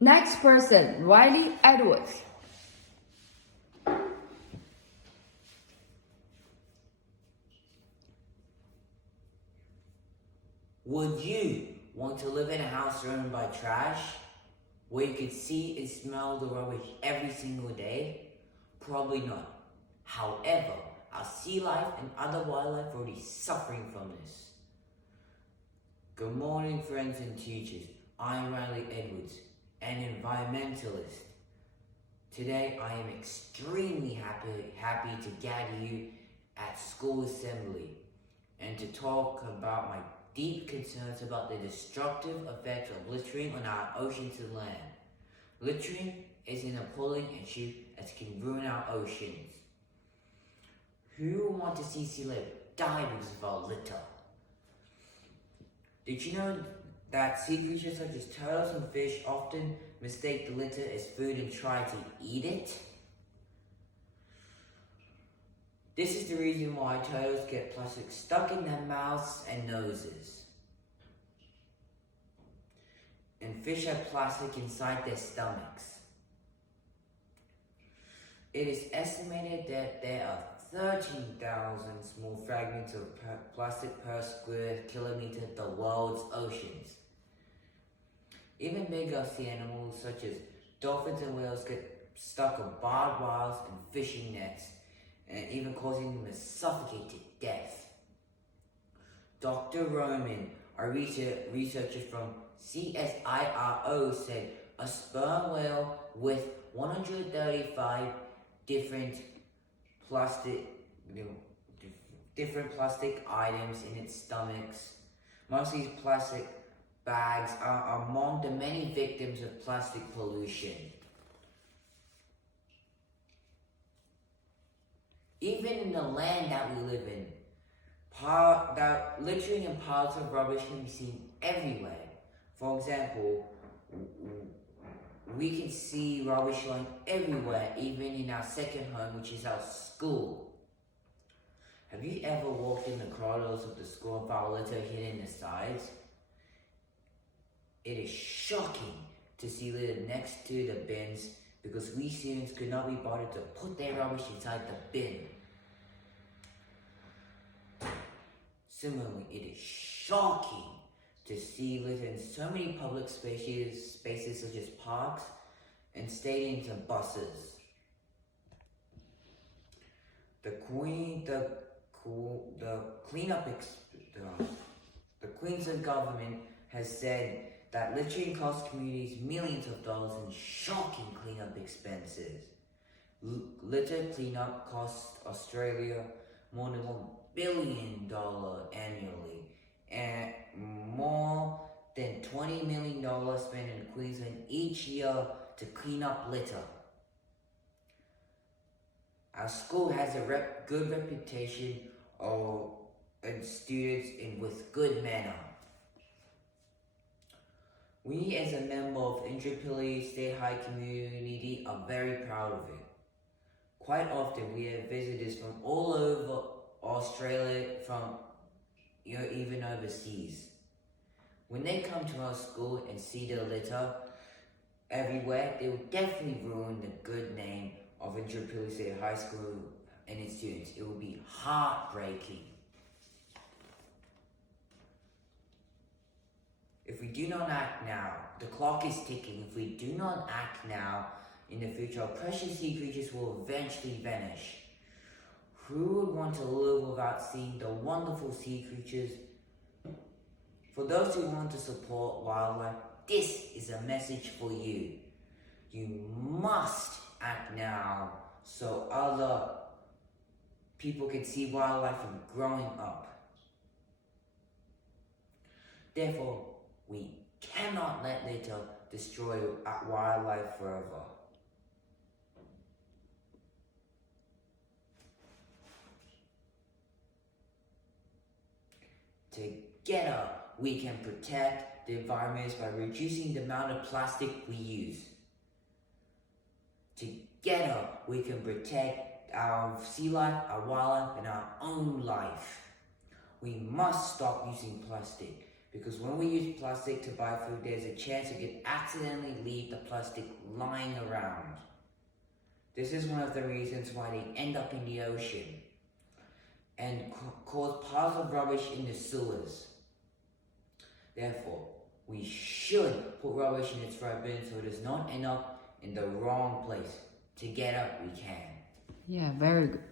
Next person, Riley Edwards. Would you want to live in a house surrounded by trash, where you could see and smell the rubbish every single day? Probably not. However, our sea life and other wildlife are already suffering from this. Good morning, friends and teachers. I'm Riley Edwards, an environmentalist. Today, I am extremely happy to gather you at school assembly and to talk about my deep concerns about the destructive effects of littering on our oceans and land. Littering is an appalling issue as it can ruin our oceans. Who would want to see sea life die because of our litter? Did you know that sea creatures such as turtles and fish often mistake the litter as food and try to eat it? This is the reason why turtles get plastic stuck in their mouths and noses. And fish have plastic inside their stomachs. It is estimated that there are 13,000 small fragments of plastic per square kilometer of the world's oceans. Even bigger sea animals such as dolphins and whales get stuck on barbed wires and fishing nets, and even causing them to suffocate to death. Dr. Roman, a researcher from CSIRO, said a sperm whale with 135 different plastic items in its stomachs. Most of these plastic bags are among the many victims of plastic pollution. Even in the land that we live in, littering and piles of rubbish can be seen everywhere. For example, we can see rubbish lying everywhere, even in our second home, which is our school. Have you ever walked in the corridors of the school and found litter hidden in the sides? It is shocking to see litter next to the bins because we students could not be bothered to put their rubbish inside the bin. Similarly, it is shocking to see litter in so many public spaces such as parks and stadiums and buses. The Queensland government has said that littering costs communities millions of dollars in shocking cleanup expenses. Litter cleanup costs Australia more than $1 billion annually, and more than $20 million spent in Queensland each year to clean up litter. Our school has a good reputation and students with good manner. We as a member of Indooroopilly State High community are very proud of it. Quite often we have visitors from all over Australia, from even overseas. When they come to our school and see the litter everywhere, they will definitely ruin the good name of Indooroopilly State High School and its students. It will be heartbreaking. If we do not act now, the clock is ticking. If we do not act now, in the future, our precious sea creatures will eventually vanish. Who would want to live without seeing the wonderful sea creatures? For those who want to support wildlife, this is a message for you. You must act now so other people can see wildlife from growing up. Therefore, we cannot let litter destroy wildlife forever. Together, we can protect the environment by reducing the amount of plastic we use. Together, we can protect our sea life, our wildlife, and our own life. We must stop using plastic. Because when we use plastic to buy food, there's a chance it could accidentally leave the plastic lying around. This is one of the reasons why they end up in the ocean and cause piles of rubbish in the sewers. Therefore, we should put rubbish in its right bin so it does not end up in the wrong place. To get up, we can. Yeah, very good.